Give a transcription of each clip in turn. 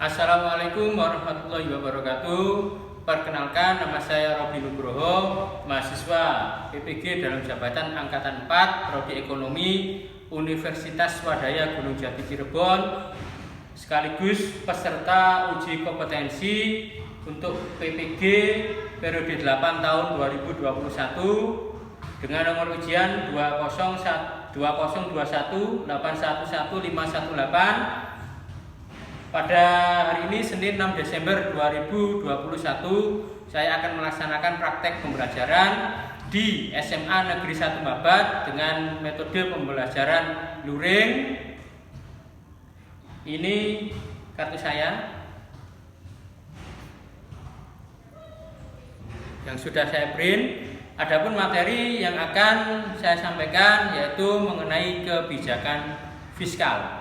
Assalamualaikum warahmatullahi wabarakatuh. Perkenalkan, nama saya Robi Nugroho, mahasiswa PPG dalam jabatan Angkatan 4, Prodi Ekonomi, Universitas Swadaya Gunung Jati Cirebon, sekaligus peserta uji kompetensi untuk PPG periode 8 tahun 2021 dengan nomor ujian 2021811518. Pada hari ini Senin 6 Desember 2021 saya akan melaksanakan praktek pembelajaran di SMA Negeri 1 Mabat dengan metode pembelajaran luring. Ini kartu saya yang sudah saya print. Adapun materi yang akan saya sampaikan yaitu mengenai kebijakan fiskal.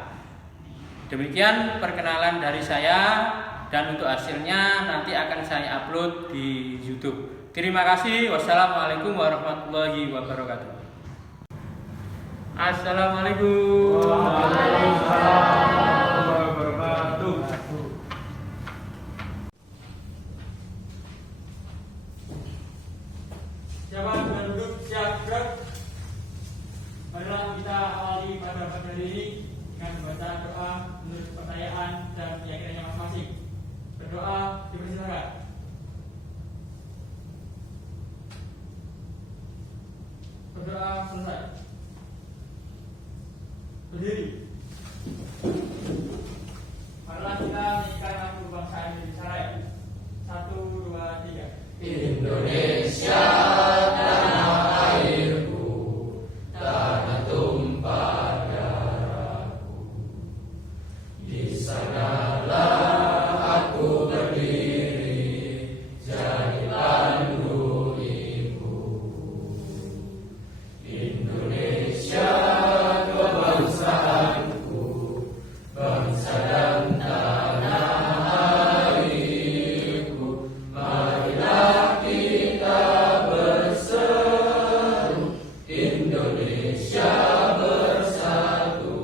Demikian perkenalan dari saya, dan untuk hasilnya nanti akan saya upload di YouTube. Terima kasih. Wassalamualaikum warahmatullahi wabarakatuh. Assalamualaikum warahmatullahi wabarakatuh. Siapa yang duduk siap gerak? Marilah kita awali pada materi ini dengan membaca doa menurut pertanyaan dan keyakinannya masing-masing. Berdoa dipersilakan. Berdoa selesai. Berdiri. Marilah kita menyanyikan lagu bangsa Indonesia Raya. 1, 2, 3. Indonesia tanah airku, tanah tumpah darahku. Di sanalah aku berdiri, jadi pandu ibu. Indonesia kebangsaanku, bangsa dan tanah airku. Marilah kita berseru, Indonesia bersatu.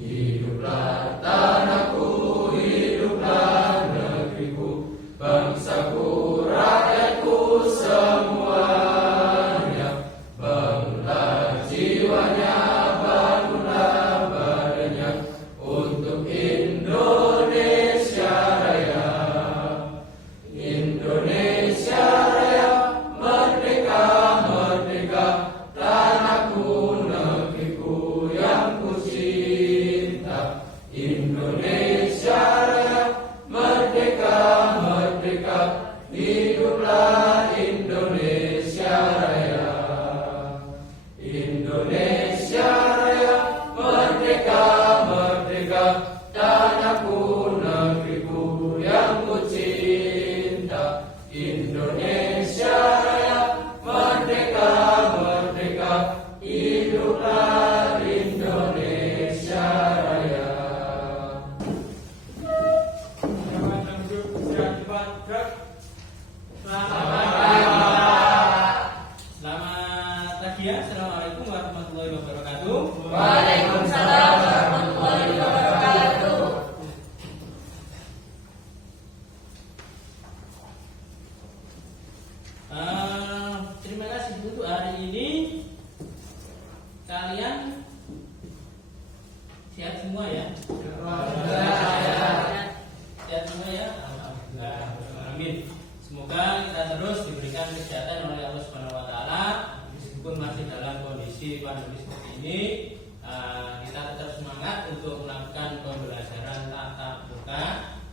Hiduplah tanahku, hiduplah negeriku, bangsaku, rakyatku semuanya. Bangunlah jiwanya, bangunlah badannya untuk Indonesia Raya. Indonesia Raya, merdeka, merdeka, tanahku, negeriku yang ku cinta. Indonesia Raya, merdeka, merdeka, hiduplah Indonesia Raya. Indonesia Raya, merdeka, merdeka, tanahku, negeriku yang ku cinta. Indonesia Raya, merdeka, merdeka, hiduplah Indonesia Raya. Siapa yang duduk siap cepat gerak. Selamat pagi ya. Assalamualaikum warahmatullahi wabarakatuh. Waalaikumsalam warahmatullahi wabarakatuh. Terima kasih untuk hari ini. Kalian sehat semua ya? Sehat semua ya? Alhamdulillah. Amin. Semoga kita terus diberikan kesehatan oleh Allah Subhanahu wa taala meskipun masih dalam kondisi pandemi seperti ini. Kita tetap semangat untuk melakukan pembelajaran tatap muka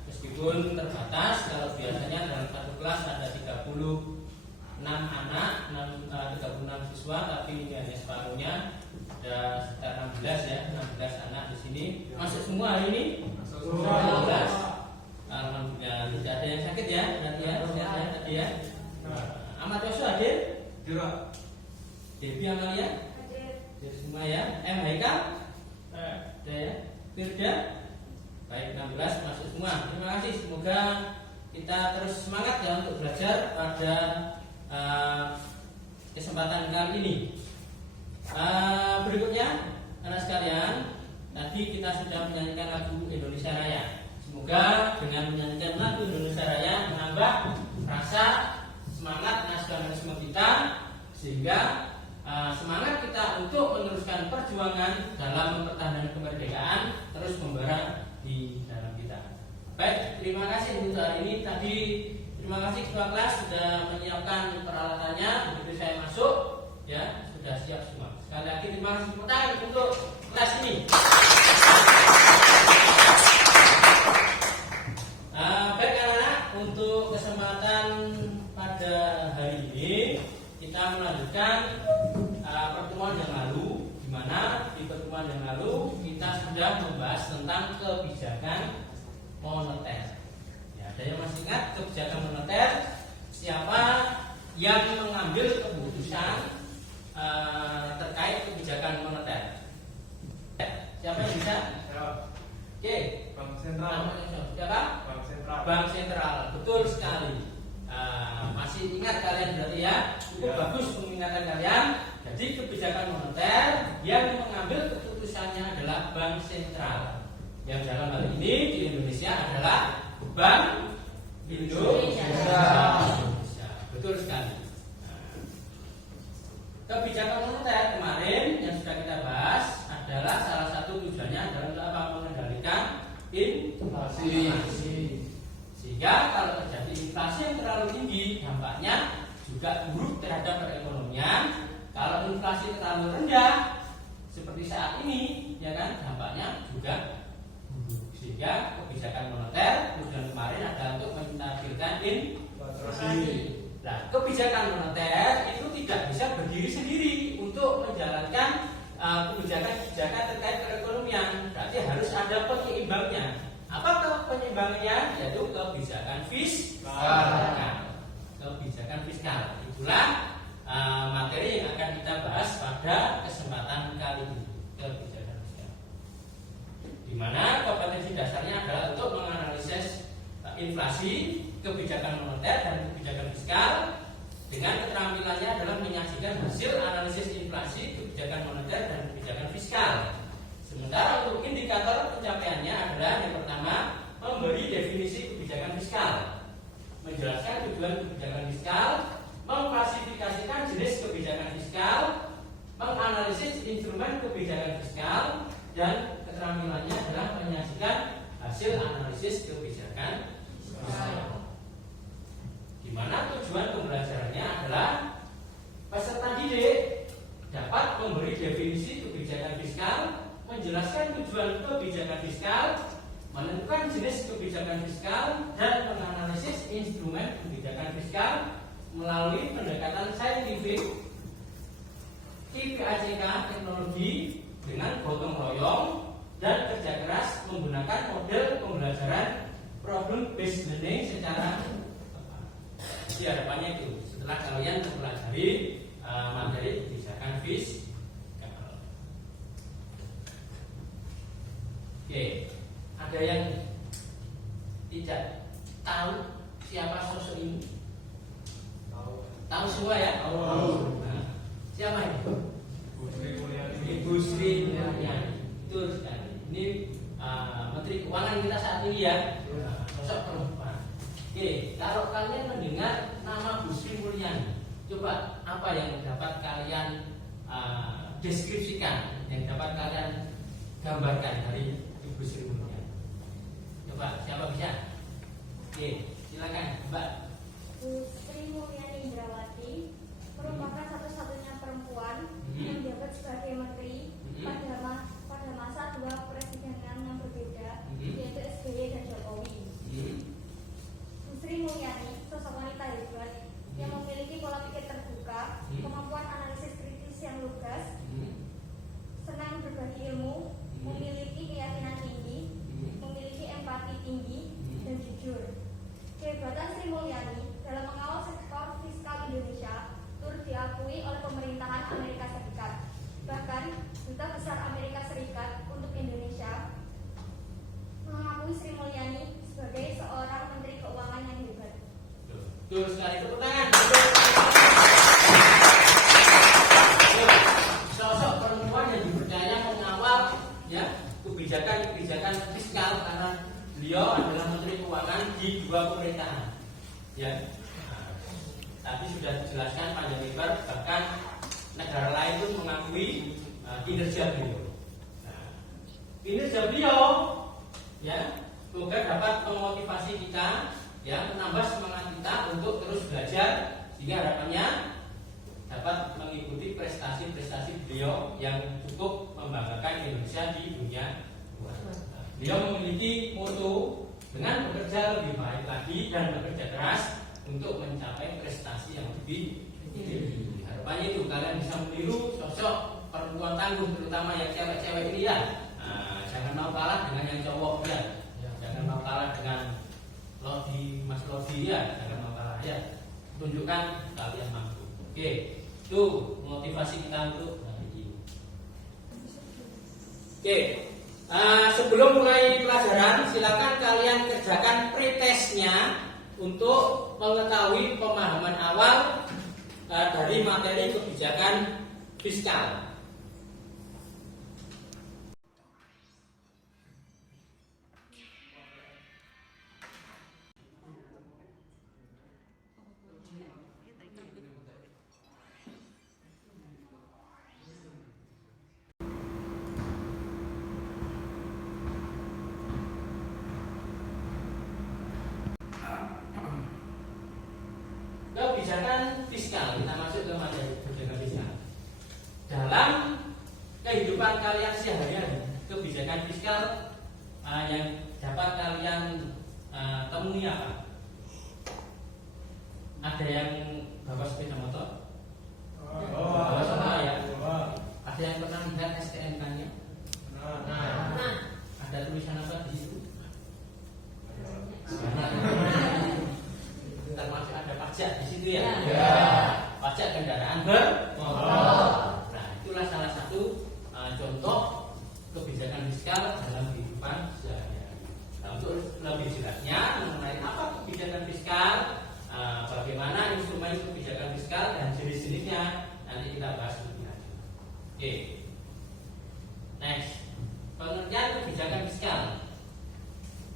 meskipun terbatas. Kalau biasanya dalam satu kelas ada 36 anak, 36 siswa, tapi ini hanya separuhnya, ada sekitar 16 ya, 16 anak di sini. Masuk semua hari ini? 16. Alhamdulillah, tidak ada yang sakit ya, nanti ya, sehat ya tadi ya. Ahmad Yosu hadir? Tidak. Debbie Amalia? Hadir semua ya. Haikal? Ada ya. Firda? Baik, 16 masuk semua. Terima kasih, semoga kita terus semangat ya untuk belajar pada kesempatan kali ini. Berikutnya, anak sekalian, tadi kita sudah menyanyikan lagu Indonesia Raya. Semoga dengan menyanyikan lagu Indonesia Raya menambah rasa semangat nasionalisme kita, sehingga semangat kita untuk meneruskan perjuangan dalam mempertahankan kemerdekaan terus membara di dalam kita. Baik, terima kasih untuk hari ini. Tadi terima kasih ketua kelas sudah menyiapkan peralatannya. Begitu saya masuk, ya sudah siap semua. Sekali lagi terima kasih tepuk tangan untuk kelas ini. Baik anak-anak, untuk kesempatan pada hari ini kita melanjutkan pertemuan yang lalu, di mana di pertemuan yang lalu kita sudah membahas tentang kebijakan moneter. Ya, ada yang masih ingat kebijakan moneter? Siapa yang mengambil keputusan terkait kebijakan moneter? Siapa yang bisa? Oke. Bank Sentral. Siapa? Bank Sentral. Bank Sentral, betul sekali. Masih ingat kalian berarti ya? Cukup bagus pengingatan kalian. Jadi kebijakan moneter yang mengambil keputusannya adalah Bank Sentral. Yang dalam hal ini di Indonesia adalah Bank Indonesia. Betul sekali. Kebijakan moneter kemarin yang sudah kita bahas adalah salah satu tujuannya adalah untuk apa? Mengendalikan inflasi. Sehingga kalau terjadi inflasi yang terlalu tinggi, dampaknya juga buruk terhadap perekonomian. Kalau inflasi terlalu rendah seperti saat ini, ya kan, dampaknya juga buruk. Sehingga kebijakan moneter tujuan kemarin adalah untuk menstabilkan inflasi. Nah, kebijakan moneter itu tidak bisa berdiri sendiri untuk menjalankan kebijakan-kebijakan terkait perekonomian. Berarti harus ada penyeimbangnya. Apa penyeimbangnya? Yaitu kebijakan fiskal. Kebijakan fiskal. Itulah materi yang akan kita bahas pada kesempatan kali ini. Kebijakan fiskal. Di mana kompetensi dasarnya adalah untuk menganalisis inflasi, kebijakan moneter dan kebijakan fiskal. Dengan keterampilannya adalah menyajikan hasil analisis inflasi, kebijakan moneter dan kebijakan fiskal. Sementara untuk indikator pencapaiannya adalah yang pertama, memberi definisi kebijakan fiskal, menjelaskan tujuan kebijakan fiskal, mengklasifikasikan jenis kebijakan fiskal, menganalisis instrumen kebijakan fiskal, dan keterampilannya adalah menyajikan hasil analisis kebijakan fiskal. Di mana tujuan pembelajarannya adalah peserta didik dapat memberi definisi kebijakan fiskal, menjelaskan tujuan kebijakan fiskal, menentukan jenis kebijakan fiskal, dan menganalisis instrumen kebijakan fiskal melalui pendekatan saintifik, IPACK teknologi dengan gotong royong dan kerja keras menggunakan model pembelajaran problem based learning secara tepat. Jadi harapannya itu setelah kalian mempelajari materi kebijakan fiskal. Oke, ada yang tidak tahu siapa sosok ini? Tahu semua ya? Nah, siapa ini? Ibu Sri Mulyani. Betul sekali. Ini Menteri Keuangan kita saat ini ya. Sosok perempuan. Oke, kalau kalian mendengar nama Bu Sri Mulyani, coba apa yang dapat kalian deskripsikan, yang dapat kalian gambarkan dari Ibu Sri Mulyani? Coba siapa bisa? Oke, silakan Mbak. Bu Sri Mulyani Indrawati merupakan satu-satunya perempuan yang menjabat sebagai menteri pada masa dua presidenan yang berbeda, yaitu SBY dan Jokowi. Bu Sri Mulyani sosok wanita hebat yang memiliki pola pikir terbuka, kemampuan analisis kritis yang lugas, senang berbagi ilmu, memiliki keyakinan tinggi, memiliki empati tinggi, dan jujur. Kehebatan Sri Mulyani dalam mengawal sektor fiskal Indonesia turut diakui oleh pemerintahan Amerika Serikat. Bahkan Duta Besar Amerika Serikat untuk Indonesia mengakui Sri Mulyani sebagai seorang Menteri Keuangan yang hebat. Betul sekali, tepuk tangan. Sosok perempuan yang dipercaya mengawal ya kebijakan fiskal karena beliau adalah Menteri Keuangan di dua pemerintahan. Ya. Nah, tapi sudah dijelaskan panjang lebar, bahkan negara lain pun mengakui kinerja beliau. Nah, kinerja beliau ya semoga dapat memotivasi kita, ya, menambah semangat kita untuk terus belajar sehingga harapannya dapat mengikuti prestasi-prestasi beliau yang cukup membanggakan Indonesia di dunia luar. Beliau memiliki moto dengan bekerja lebih baik lagi dan bekerja keras untuk mencapai prestasi yang lebih tinggi. Harapannya itu kalian bisa meniru sosok perempuan tangguh, terutama yang cewek-cewek ini ya. Nah, jangan mau kalah dengan yang cowok ya. Jangan mau kalah dengan Mas Lodi ya. Jangan mau kalah ya. Tunjukkan kalian mampu. Oke, itu motivasi kita untuk hari ini. Oke, sebelum mulai pelajaran, silakan kalian kerjakan pretestnya untuk mengetahui pemahaman awal dari materi kebijakan fiskal. Kebijakan fiskal, kita masuk ke materi kebijakan fiskal. Dalam kehidupan kalian sehari-hari, kebijakan fiskal yang dapat kalian temui apa? Ada yang bawa sepeda motor? Bawa sepeda ya? Ada yang pernah lihat STNK-nya? Ada tulisan apa di situ? Termasuk ada pajak di situ ya? Pajak kendaraan bermotor. Nah, itulah salah satu contoh kebijakan fiskal dalam kehidupan sehari-hari. Nah, untuk lebih jelasnya mengenai apa kebijakan fiskal, bagaimana instrumen kebijakan fiskal dan jenis-jenisnya, nanti kita bahas lebih lanjut. Oke. Next, pengertian kebijakan fiskal.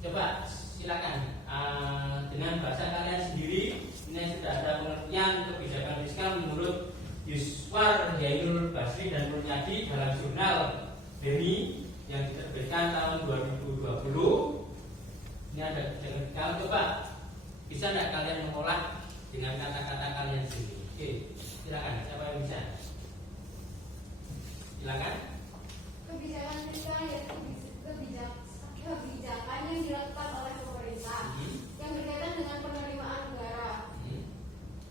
Coba silakan dengan bahasa kalian sendiri. Ini sudah ada pengertian kebijakan fiskal menurut Yuswar Yainul Basri dan Mulyadi dalam jurnal BEMI yang diterbitkan tahun 2020. Ini ada kebijakan fiskal. Coba bisa tidak kalian mengolah dengan kata-kata kalian sendiri? Oke, silakan. Siapa yang bisa? Silakan. Kebijakan fiskal yaitu kebijakan yang dilakukan oleh pemerintah yang berkaitan dengan penerimaan negara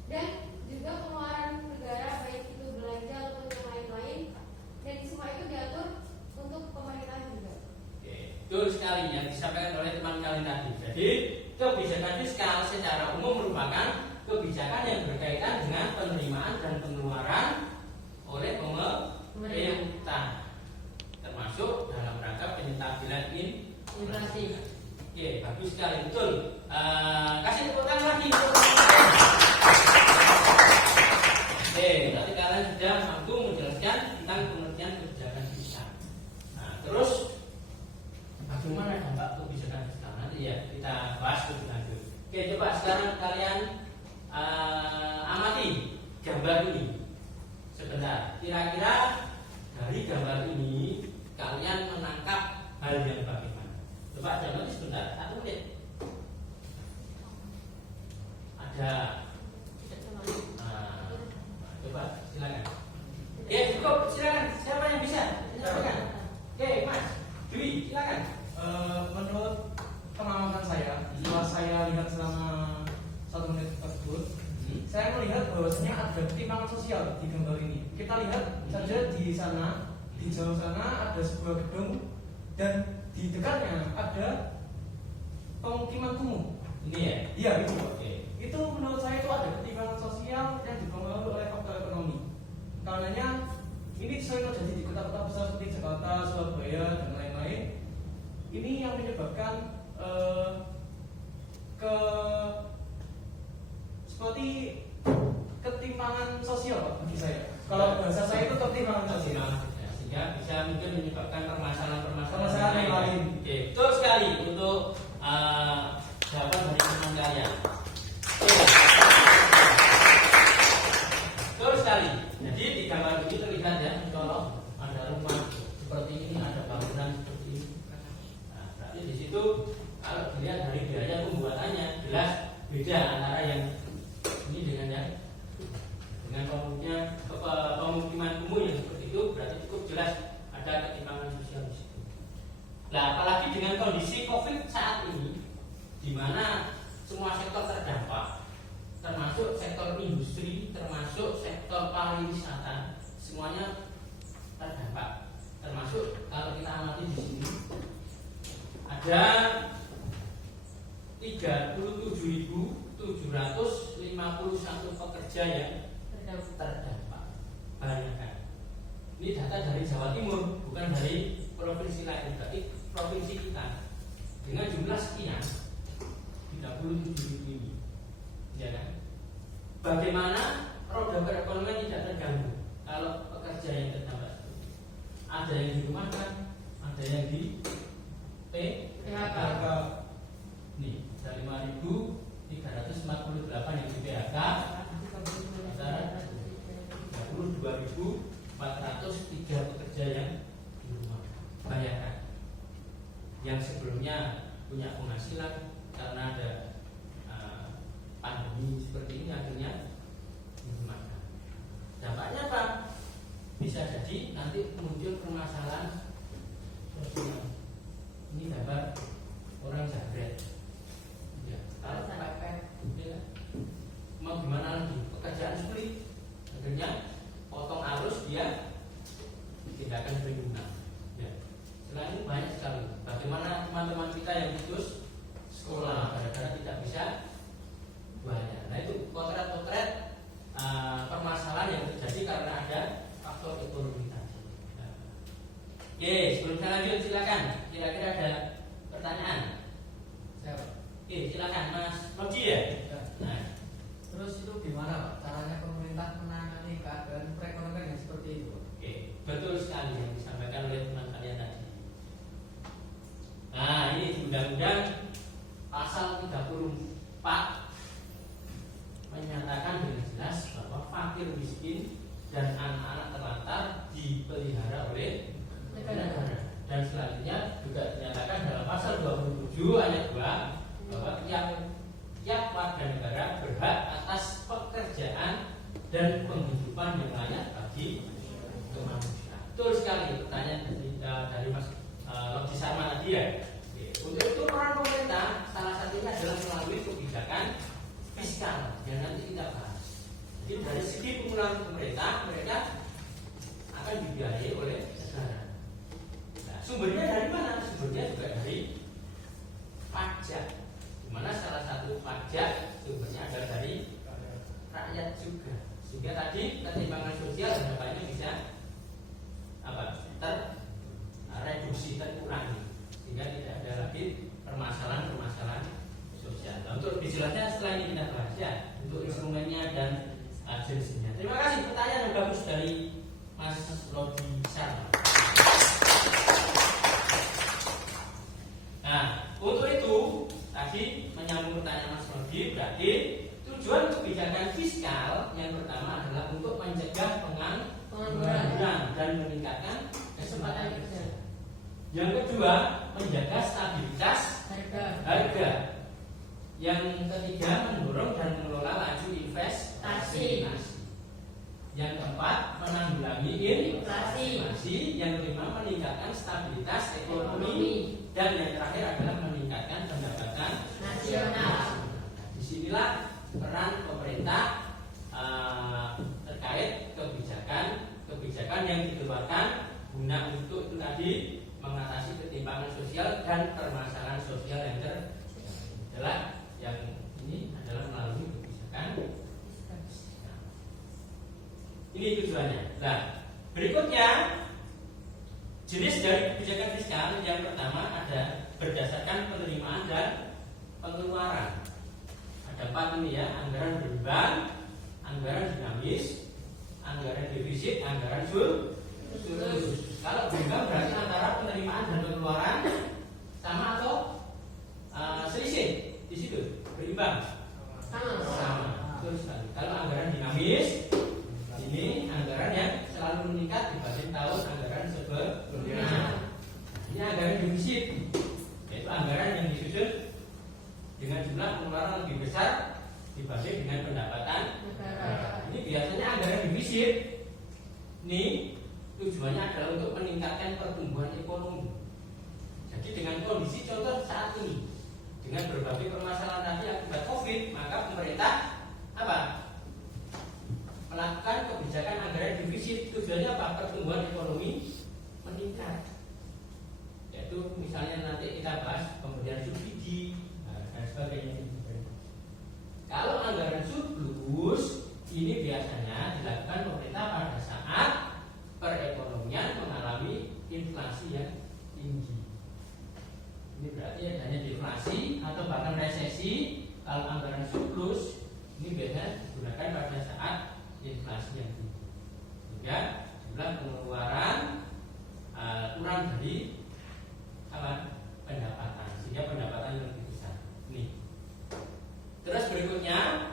dan juga pengeluaran negara, baik itu belanja atau yang lain-lain, dan semua itu diatur untuk pemerintah juga. Oke, betul sekali yang disampaikan oleh teman kalian tadi. Jadi kebijakan fiskal secara umum merupakan kebijakan yang berkaitan dengan penerimaan dan pengeluaran oleh pemerintah, termasuk dalam rangka penyetabilan inflasi. Oke, bagus sekali, betul. Kasih tepuk tangan lagi. Oke, berarti kalian sudah mampu menjelaskan tentang pengertian kebijakan fiskal. Nah, terus bagaimana dampak kebijakan fiskal? Nanti ya kita bahas lebih lanjut. Oke, coba sekarang kalian amati gambar ini sebentar. Kira-kira dari gambar ini kalian menangkap hal yang bagaimana? Coba amati sebentar, 1 menit. Ada. Coba silakan. Ya cukup, silakan. Siapa yang bisa? Silakan. Oke, Mas Dwi, silakan. Menurut pengamatan saya, setelah saya lihat selama 1 menit tersebut, saya melihat bahwasanya ada ketimpangan sosial di gambar ini. Kita lihat saja di sana, di jauh sana ada sebuah gedung dan di dekatnya ada pemukiman kumuh. Ini ya? Iya, itu. Oke. Itu menurut saya itu ada ketimpangan sosial yang dipengaruhi oleh faktor ekonomi. Karenanya ini sering terjadi di kota-kota besar seperti Jakarta, Surabaya dan lain-lain. Ini yang menyebabkan seperti ketimpangan sosial bagi saya. Kalau bahasa saya itu ketimpangan sosial. Sehingga bisa mungkin menyebabkan permasalahan-permasalahan Permasalahan yang lain. Oke, betul sekali untuk itu kalau dilihat dari biaya pembuatannya jelas beda antara yang ini dengan yang dengan pemukiman kumuh yang seperti itu, berarti cukup jelas ada ketimpangan sosial di situ. Nah, apalagi dengan kondisi COVID saat ini, di mana semua sektor terdampak, termasuk sektor industri, termasuk sektor pariwisata, semuanya terdampak. Termasuk kalau kita amati di sini ada 37.751 pekerja yang terdampak. Bayangkan. Ini data dari Jawa Timur, bukan dari provinsi lain, tapi provinsi kita. Dengan jumlah sekian 37.000 ini, ya kan? Bagaimana roda perekonomian tidak terganggu kalau pekerja yang terdampak? Ada yang dirumahkan, ada yang di PHK. Nih, ada 5.348 yang di PHK, ada 32.403 pekerja yang di rumah. Bayangkan, yang sebelumnya punya penghasilan karena ada pandemi seperti ini akhirnya dirumahkan. Dampaknya apa? Bisa jadi nanti muncul permasalahan sosial. Ini gambar orang jabret. Ya, kalau ya, mau gimana lagi? Pekerjaan sulit. Akhirnya potong arus dia tindakan kriminal. Ya. Selain itu banyak sekali. Bagaimana teman-teman kita yang putus sekolah gara-gara tidak bisa bayar. Nah itu potret-potret permasalahan yang terjadi karena ada faktor ekonomi tadi. Nah. Oke, sebelum saya lanjut silakan. Kira-kira ada pertanyaan? Oke, silakan Mas Rogi ya. Nah. Terus itu gimana Pak caranya pemerintah menangani keadaan perekonomian yang seperti itu? Oke, betul sekali yang disampaikan oleh teman kalian tadi. Nah, ini di Undang-Undang Pasal 34 menyatakan dengan jelas bahwa fakir miskin dan anak-anak terlantar dipelihara oleh negara. Dan selanjutnya juga dinyatakan dalam pasal 27 ayat 2 bahwa tiap warga negara berhak atas pekerjaan dan penghidupan yang layak bagi kemanusiaan. Betul sekali pertanyaan dari Mas Logi Sarma tadi ya. Untuk itu peran pemerintah salah satunya adalah melalui kebijakan fiskal yang nanti kita bahas. Jadi dari segi penggunaan pemerintah, mereka akan dibiayai oleh negara. Nah, sumbernya dari mana? Sumbernya juga dari pajak. Di mana salah satu pajak sumbernya adalah dari rakyat juga. Sehingga tadi ketimpangan sosial harapannya bisa reduksi, terkurangi, sehingga tidak ada lagi permasalahan sosial. Nah, untuk lebih jelasnya setelah ini kita bahas ya, untuk instrumennya dan jenisnya. Terima kasih pertanyaan yang bagus dari Mas Lodi Sarma. Nah, untuk itu tadi menyambung pertanyaan Mas Lodi, berarti tujuan kebijakan fiskal yang pertama adalah untuk mencegah pengangguran dan meningkatkan kesempatan kerja. Yang kedua, menjaga stabilitas harga. Yang ketiga, mendorong dan mengelola laju investasi. Yang keempat, menanggulangi inflasi. Yang kelima, meningkatkan stabilitas ekonomi. Dan yang terakhir adalah meningkatkan pendapatan nasional. Disinilah peran pemerintah terkait kebijakan yang dikeluarkan guna untuk itu tadi mengatasi ketimpangan sosial dan permasalahan sosial yang adalah yang ini adalah melalui kebijakan. Ini tujuannya. Nah, berikutnya jenis dari kebijakan fiskal yang pertama ada berdasarkan penerimaan dan pengeluaran. Ada 4 ini ya, anggaran berimbang, anggaran dinamis, anggaran defisit, anggaran surplus. Kalau berimbang berarti antara penerimaan dan pengeluaran sama atau selisih di situ berimbang sama. Betul sekali. Kalau anggaran dinamis ini anggaran yang selalu meningkat dibanding tahun anggaran sebelumnya. Ini anggaran defisit, yaitu anggaran presiden dengan jumlah pengeluaran lebih besar dibanding dengan pendapatan negara. Ini biasanya anggaran defisit. Ini tujuannya adalah untuk meningkatkan pertumbuhan ekonomi. Jadi dengan kondisi contoh saat ini, dengan berbagai permasalahan tadi akibat COVID, maka pemerintah apa? Melakukan kebijakan anggaran defisit. Tujuannya apa? Pertumbuhan ekonomi meningkat. Yaitu misalnya nanti kita bahas pemberian subsidi dan sebagainya. Kalau anggaran surplus ini biasanya dilakukan pemerintah pada saat perekonomian mengalami inflasi yang tinggi. Ini berarti adanya deflasi atau bahkan resesi. Kalau anggaran surplus ini biasanya digunakan pada saat inflasi yang tinggi. Sehingga jumlah pengeluaran kurang dari pendapatan, sehingga pendapatan lebih besar. Nih. Terus berikutnya,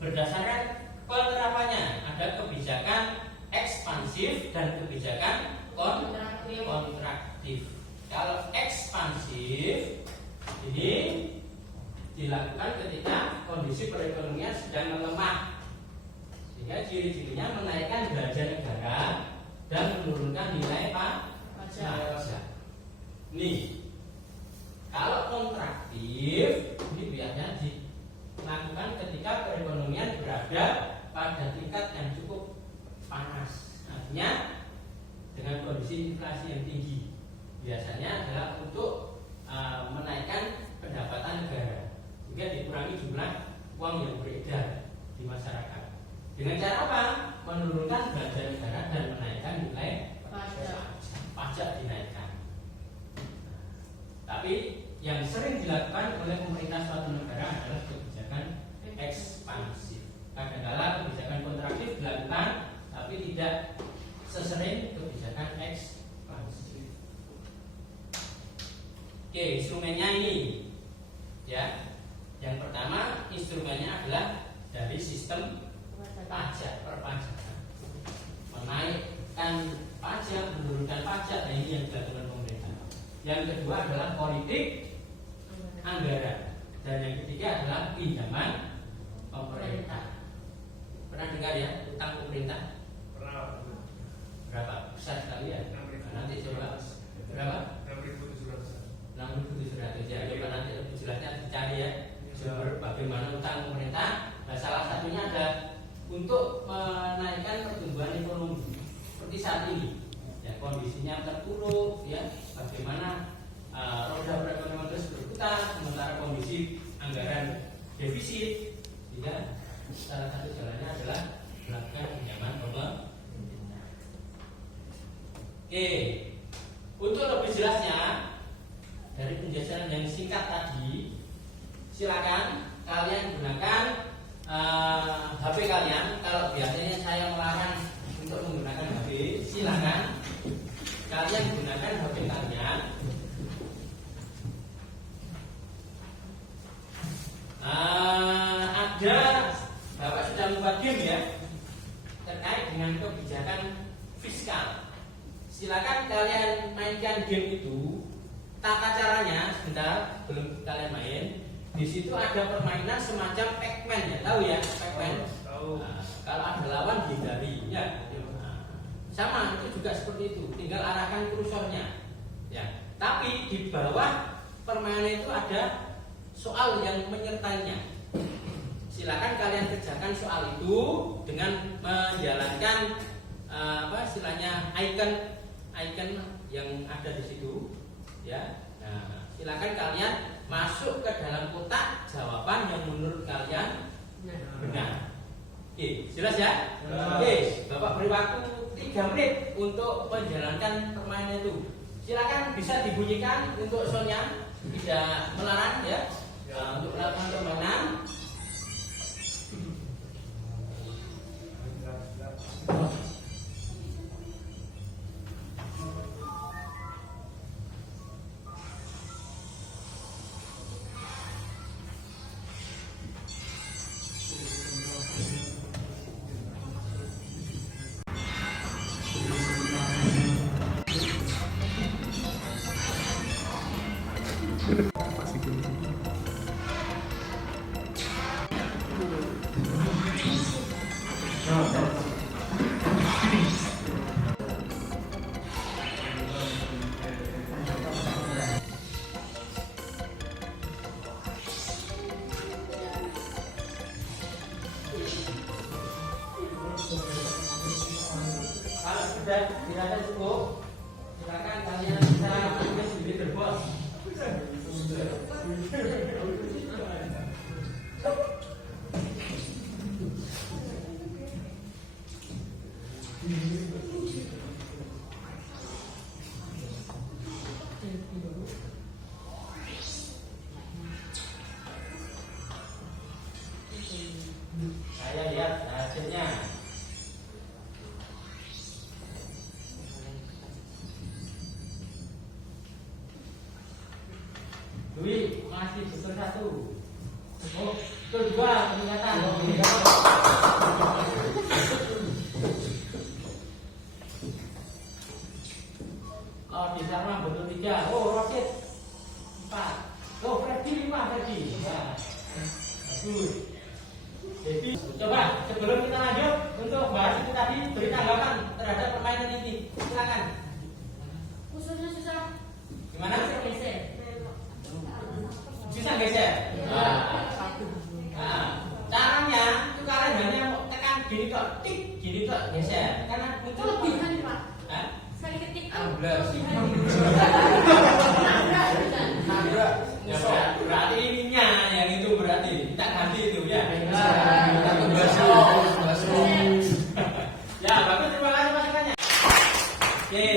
berdasarkan penerapannya ada kebijakan ekspansif dan kebijakan kontraktif. Kalau ekspansif ini dilakukan ketika kondisi perekonomian sedang melemah, sehingga ciri-cirinya menaikkan belanja negara dan menurunkan nilai pajak. Nih, kalau kontraktif ini biasanya dilakukan ketika perekonomian berada pada tingkat yang cukup panas. Artinya dengan kondisi inflasi yang tinggi, biasanya adalah untuk menaikkan pendapatan negara, sehingga dikurangi jumlah uang yang beredar di masyarakat. Dengan cara apa? Menurunkan belanja negara dan menaikkan nilai pajak dinaikkan. Tapi yang sering dilakukan oleh pemerintah suatu negara adalah kebijakan ekspansif. Kadang-kala kebijakan kontraktif dilakukan, tapi tidak sesering kebijakan ekspansif. Oke, instrumennya ini, ya. Yang pertama, instrumennya adalah dari sistem pajak perpajakan, menaikkan pajak, menurunkan pajak. Nah, ini yang dilakukan pemerintah. Yang kedua adalah politik anggaran, dan yang ketiga adalah pinjaman pemerintah. Pernah dengar ya utang pemerintah? Pernah. Berapa? Besar sekali ya. Nanti coba berapa? 6.700 ya. Coba nanti lebih jelasnya dicari ya. Bagaimana utang pemerintah? Nah, salah satunya ada untuk menaikkan pertumbuhan ekonomi seperti saat ini. Ya, kondisinya terpuruk, ya. Bagaimana roda perekonomian terus berputar, sementara kondisi anggaran defisit, sehingga salah satu jalannya adalah melakukan pinjaman pemerintah. Oke, untuk lebih jelasnya dari penjelasan yang singkat tadi, silakan kalian gunakan HP kalian. Kalau biasanya saya melarang untuk menggunakan HP, silakan kalian gunakan HP kalian. Ada Bapak sudah membuat game ya terkait dengan kebijakan fiskal. Silakan kalian mainkan game itu. Tata caranya sebentar, belum kalian main. Di situ ada permainan semacam Pac-Man ya, tahu ya Pac-Man? Tahu. Kalau ada lawan hindari ya. Sama itu juga seperti itu, tinggal arahkan kursornya. Ya. Tapi di bawah permainan itu ada soal yang menyertainya. Silakan kalian kerjakan soal itu dengan menjalankan istilahnya icon yang ada di situ. Ya. Nah, silakan kalian masuk ke dalam kotak jawaban yang menurut kalian benar. Oke, jelas ya? Oke, Bapak beri waktu 3 menit untuk menjalankan permainan itu. Silakan bisa dibunyikan untuk soundnya, tidak melarang ya. Untuk melakukan permainan. Kalau sudah dirasa cukup, silakan kalian bisa ambil sendiri berbos. Saya lihat hasilnya. Dwi masih betul 1. Oh, betul 2 peningkatan. Oh, di sana betul 3. Oh, Rosid 4. Oh, Freddy 5 tadi. Nah, bagus. Jadi, coba sebelum kita lanjut untuk bahas itu tadi, beri tanggapan terhadap permainan ini. Silakan. Usulnya susah. Gimana? Geser. Susah geser. Nah, caranya itu kalian hanya tekan gini kok, tik gini kok geser. Karena muncul Kelebihan Pak. Hah? Sekali ketik itu Amblas. Ya, berarti ininya yang itu berarti kita ganti itu ya. Ya, bagus, terima kasih masukannya. Oke,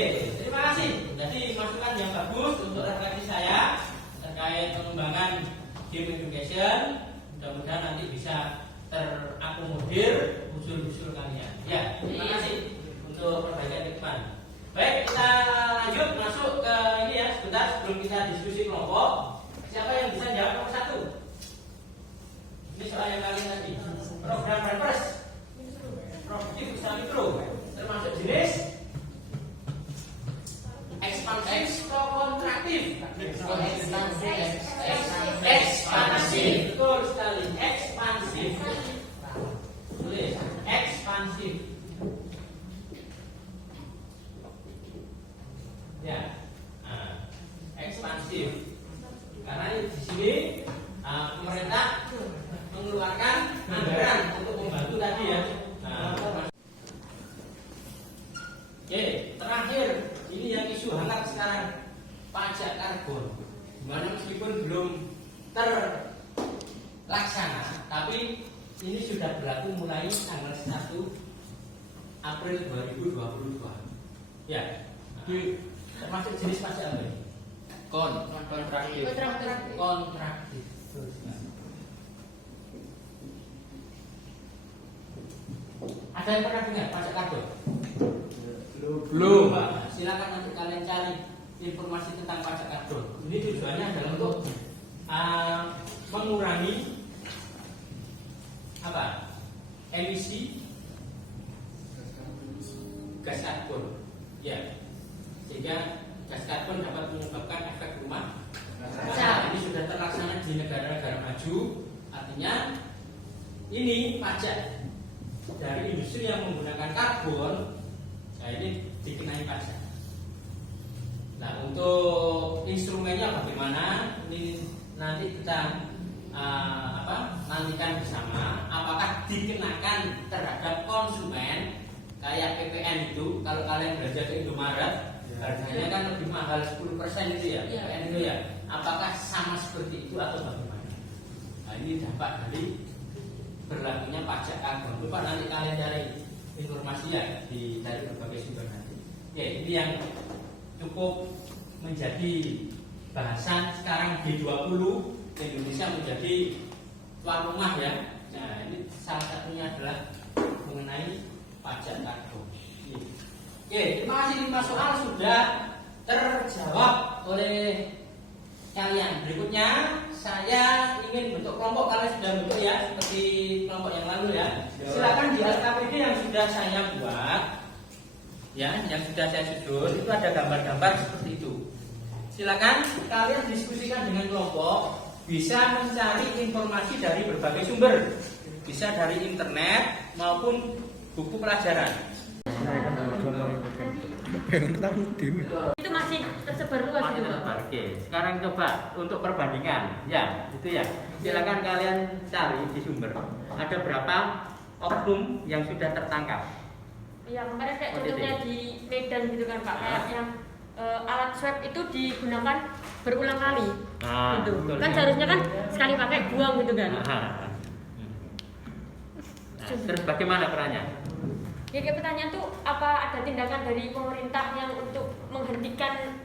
terima kasih. Jadi masukan yang bagus untuk refleksi saya terkait pengembangan game education. Mudah-mudahan nanti bisa terakomodir usul-usul kalian. Ya, terima kasih untuk perbaikan ke depan. Baik, kita lanjut masuk ke ini ya sebentar sebelum kita diskusi kelompok. Siapa yang bisa jawab nomor 1? Ini soal yang kali tadi. Program Reverse, produktif usaha mikro, termasuk jenis ekspansif atau kontraktif. Ekspansif, betul sekali. Ekspansif. Tulis ekspansif. Ya, ekspansif. Karena di sini pemerintah mengeluarkan anggaran untuk membantu tadi ya. Oke, terakhir ini yang isu hangat sekarang, pajak karbon. Dimana meskipun belum terlaksana, tapi ini sudah berlaku mulai tanggal 1 April 2022. Ya, termasuk jenis pajak apa ini? Kontraktif. Kontraktif. Ada yang pernah dengar pajak karbon? Belum. Pak. Silakan nanti kalian cari informasi tentang pajak karbon. Ini tujuannya adalah untuk mengurangi apa? Emisi gas karbon. Ya. Sehingga gas karbon dapat menyebabkan efek rumah kaca. Ini sudah terlaksana di negara-negara maju. Artinya ini pajak dari industri yang menggunakan karbon, nah ini dikenai pajak. Nah, untuk instrumennya bagaimana? Ini nanti kita nantikan bersama. Apakah dikenakan terhadap konsumen kayak PPN itu? Kalau kalian belanja ke Indomaret, harganya kan lebih mahal 10% itu ya, PPN itu ya. Apakah sama seperti itu atau bagaimana? Nah, ini dampak dari berlakunya pajak karbon. Lupa nanti kalian cari informasi ya dari berbagai sumber nanti. Ya, ini yang cukup menjadi bahasan sekarang G20. Indonesia menjadi tuan rumah ya. Nah, ini salah satunya adalah mengenai pajak karbon. Oke, terima kasih. 5 soal sudah terjawab oleh kalian. Berikutnya saya ingin bentuk kelompok. Kalian sudah bentuk ya, seperti kelompok yang lalu ya. Silakan di LKPD yang sudah saya buat, ya, yang sudah saya susun itu ada gambar-gambar seperti itu. silakan kalian diskusikan dengan kelompok, bisa mencari informasi dari berbagai sumber, bisa dari internet maupun buku pelajaran. Itu masih tersebar luas Masih gitu, Pak. tersebar. Oke, sekarang coba untuk perbandingan, ya, itu ya. Silakan kalian cari di sumber. Ada berapa oknum yang sudah tertangkap? Ya kemarin kayak OTT. contohnya di Medan gitu kan Pak, kayak yang alat swab itu digunakan berulang kali, Nah, gitu. betul. Kan seharusnya kan sekali pakai buang gitu kan. Nah, terus bagaimana perannya? Ya kayak pertanyaan tuh apa ada tindakan dari pemerintah yang untuk menghentikan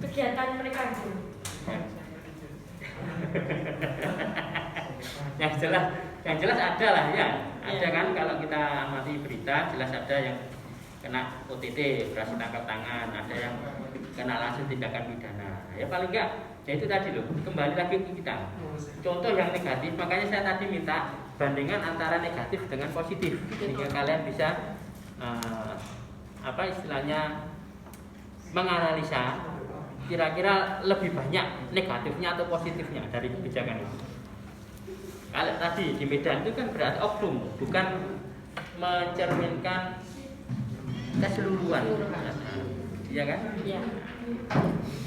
kegiatan mereka gitu? yang jelas ada lah ya. Ada kan kalau kita amati berita jelas ada yang kena OTT, operasi tangkap tangan, ada yang kena langsung tindakan pidana. Ya paling enggak, ya itu tadi loh, kembali lagi ke kita. Contoh yang negatif, makanya saya tadi minta bandingan antara negatif dengan positif, sehingga kalian bisa apa istilahnya menganalisa kira-kira lebih banyak negatifnya atau positifnya dari kebijakan itu. Kalau tadi di Medan itu kan berarti oknum, bukan mencerminkan keseluruhan. Iya kan? Iya.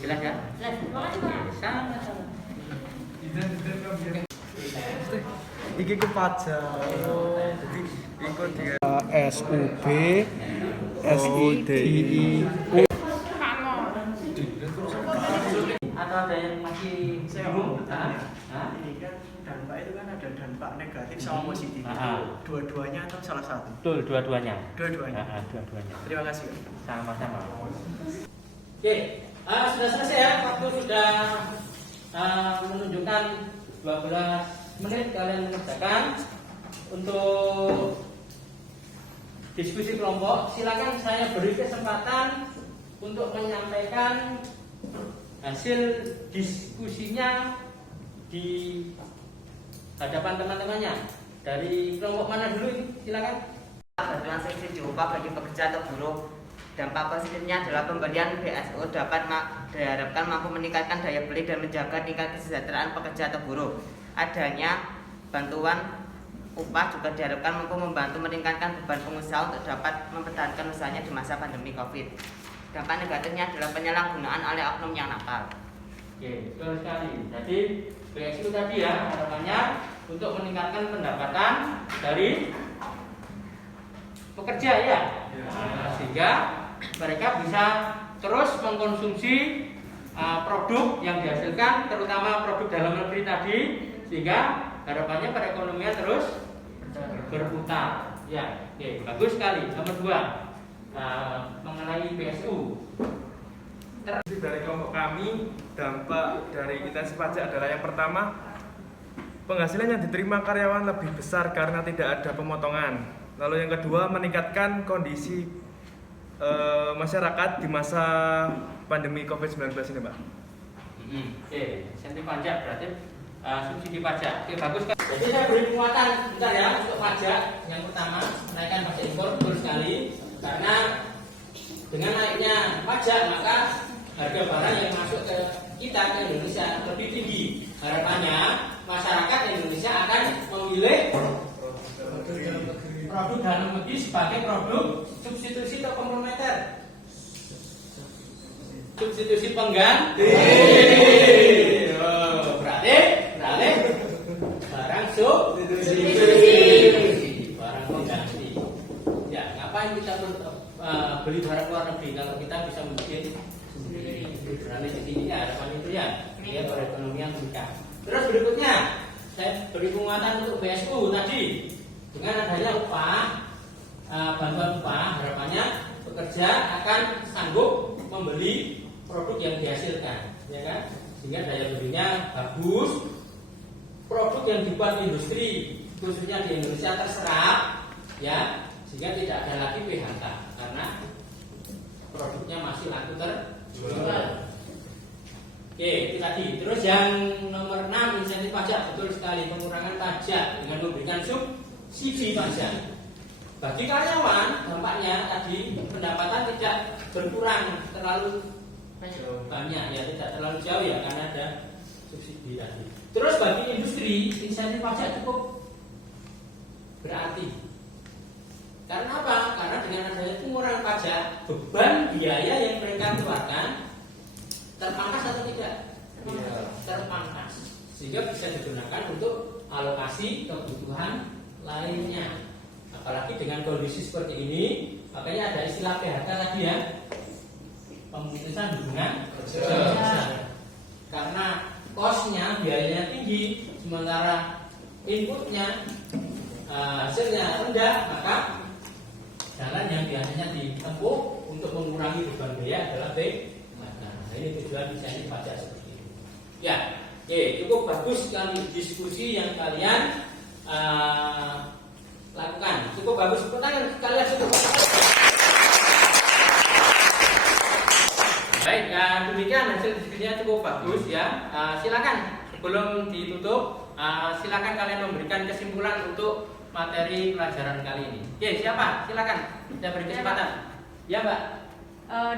Jelas ya? Jelas. Makasih Pak. Sama-sama. Iki ku pajak. Jadi ikut dia SUB SIDI. Atau ada yang masih bingung? Ini kan dampak itu kan ada dampak negatif sama positif. Dua-duanya atau salah satu? Betul, dua-duanya. Dua-duanya. Dua-duanya. Terima kasih. Sama-sama. Oke, sudah selesai ya. Waktu sudah menunjukkan 12 menit kalian mengerjakan. Untuk diskusi kelompok, silakan saya beri kesempatan untuk menyampaikan hasil diskusinya di hadapan teman-temannya. Dari kelompok mana dulu ini? Silakan. Bantuan subsidi upah bagi pekerja atau buruh. Dampak positifnya adalah pemberian BSU dapat diharapkan mampu meningkatkan daya beli dan menjaga tingkat kesejahteraan pekerja atau buruh. Adanya bantuan upah juga diharapkan mampu membantu meningkatkan beban pengusaha untuk dapat mempertahankan usahanya di masa pandemi COVID. Dampak negatifnya adalah penyalahgunaan oleh oknum yang nakal. Oke, betul sekali. Jadi BSU tadi ya harapannya untuk meningkatkan pendapatan dari pekerja ya, sehingga mereka bisa terus mengkonsumsi produk yang dihasilkan, terutama produk dalam negeri tadi, sehingga harapannya perekonomian terus berputar. Ya, oke, bagus sekali. Nomor 2 mengenai BSU. Dari kelompok kami, dampak dari intensi pajak adalah yang pertama, penghasilan yang diterima karyawan lebih besar karena tidak ada pemotongan. Lalu yang kedua, meningkatkan kondisi masyarakat di masa pandemi COVID-19 ini, Pak. Oke, insentif pajak berarti subsidi pajak. Oke, bagus kan? Jadi saya beri penguatan bentar ya untuk pajak. Yang pertama, naikkan pajak impor, betul sekali. Karena dengan naiknya pajak maka harga barang yang masuk ke kita ke Indonesia lebih tinggi. Harapannya masyarakat Indonesia akan memilih produk dalam negeri sebagai produk substitusi atau komplementer. Substitusi pengganti. Berarti barang substitusi, barang pengganti. Ya, ngapain kita beli barang luar negeri kalau kita bisa bikin sendiri? Berani segini ya, harapan itu ya, dia perekonomian meningkat. Terus berikutnya, saya beri penguatan untuk BSU tadi. Dengan adanya upah, bantuan upah, harapannya pekerja akan sanggup membeli produk yang dihasilkan, ya kan? Sehingga daya belinya bagus. Produk yang dibuat industri, khususnya di Indonesia terserap, ya, sehingga tidak ada lagi PHK karena produknya masih laku terjual. Oke, itu tadi. Terus yang nomor 6 insentif pajak, betul sekali, pengurangan pajak dengan memberikan subsidi pajak. Bagi karyawan, dampaknya tadi pendapatan tidak berkurang terlalu Banyak ya, tidak terlalu jauh ya karena ada subsidi tadi. Terus bagi industri insentif pajak cukup berarti. Karena apa? Karena dengan adanya pengurangan pajak, beban biaya yang mereka keluarkan terpangkas atau tidak? Terpangkas. Sehingga bisa digunakan untuk alokasi kebutuhan lainnya. Apalagi dengan kondisi seperti ini, makanya ada istilah PHK tadi ya, pemutusan hubungan kerja. Karena kosnya, biayanya tinggi, sementara inputnya, hasilnya rendah, maka jalan yang biasanya ditempuh untuk mengurangi beban biaya adalah PHK. Nah, ini tujuan insentif pajak seperti itu. Ya, oke, cukup bagus sekali diskusi yang kalian lakukan. Cukup bagus, pertanyaan kalian cukup bagus. Baik, demikian hasil diskusinya cukup bagus ya. Silakan sebelum ditutup, silakan kalian memberikan kesimpulan untuk materi pelajaran kali ini. Oke, siapa? Silakan. Saya beri kesempatan. Ya, Mbak.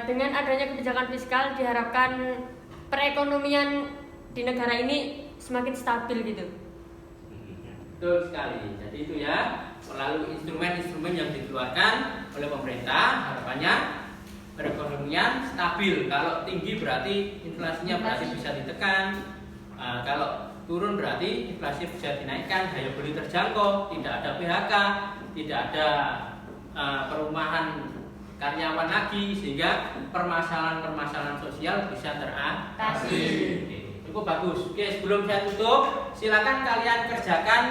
Dengan adanya kebijakan fiskal diharapkan perekonomian di negara ini semakin stabil gitu. Betul sekali. Jadi itu ya, melalui instrumen-instrumen yang dikeluarkan oleh pemerintah, harapannya perekonomian stabil. Kalau tinggi berarti inflasinya berarti bisa ditekan. Kalau turun berarti inflasi bisa dinaikkan, daya beli terjangkau, tidak ada PHK, tidak ada perumahan karyawan lagi, sehingga permasalahan-permasalahan sosial bisa teratasi. Cukup bagus. Oke, sebelum saya tutup, silakan kalian kerjakan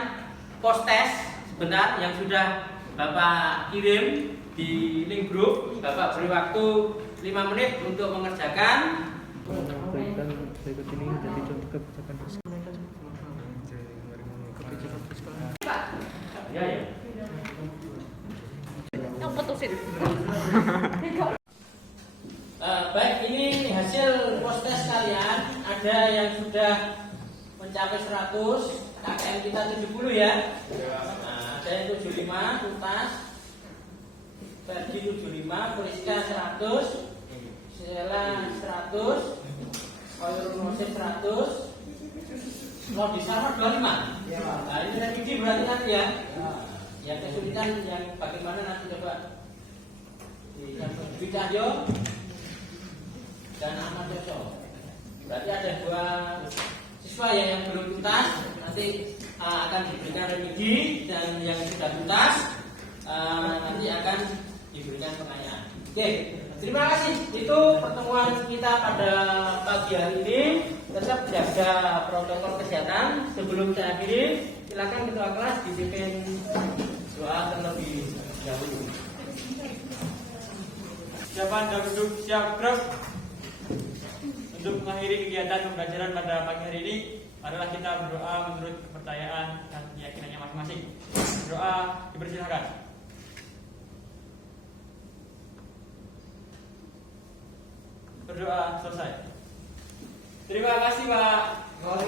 post test sebentar yang sudah Bapak kirim di link grup. Bapak beri waktu 5 menit untuk mengerjakan. Berikut ini jadi contoh kebijakan fiskal. Ya, ya. Yang putusin. Baik, ini hasil post test kalian. Ada yang sudah mencapai 100, KKM kita 70 ya. Nah, ada yang 75, tuntas. Ferdi 75, Priska 100, Sheila 100, Khairul Nasib 100, Lodi Sarma 25. Nah, ini revisi berarti nanti ya. Ya, kesulitan yang bagaimana nanti coba di Cahyo dan Ahmad Yoso. Berarti ada 2 siswa ya yang belum tuntas, nanti akan diberikan remedi, dan yang sudah tuntas nanti akan diberikan pertanyaan. Oke, terima kasih. Itu pertemuan kita pada pagi hari ini. Tetap jaga protokol kesehatan. Sebelum saya akhiri, silakan ketua kelas dipimpin doa terlebih dahulu. Siapa Anda duduk siap gerak? Untuk mengakhiri kegiatan pembelajaran pada pagi hari ini, marilah kita berdoa menurut kepercayaan dan keyakinannya masing-masing. Berdoa dipersilakan. Berdoa selesai. Terima kasih Pak. Oke,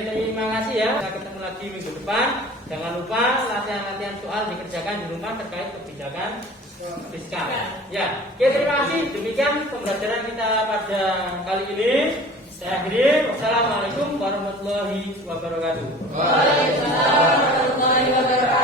terima kasih ya. Kita ketemu lagi minggu depan. Jangan lupa latihan-latihan soal dikerjakan di rumah terkait kebijakan fiskal. Ya, oke, terima kasih. Demikian pembelajaran kita pada kali ini. Saya akhiri. Wassalamualaikum warahmatullahi wabarakatuh. Waalaikumsalam warahmatullahi wabarakatuh.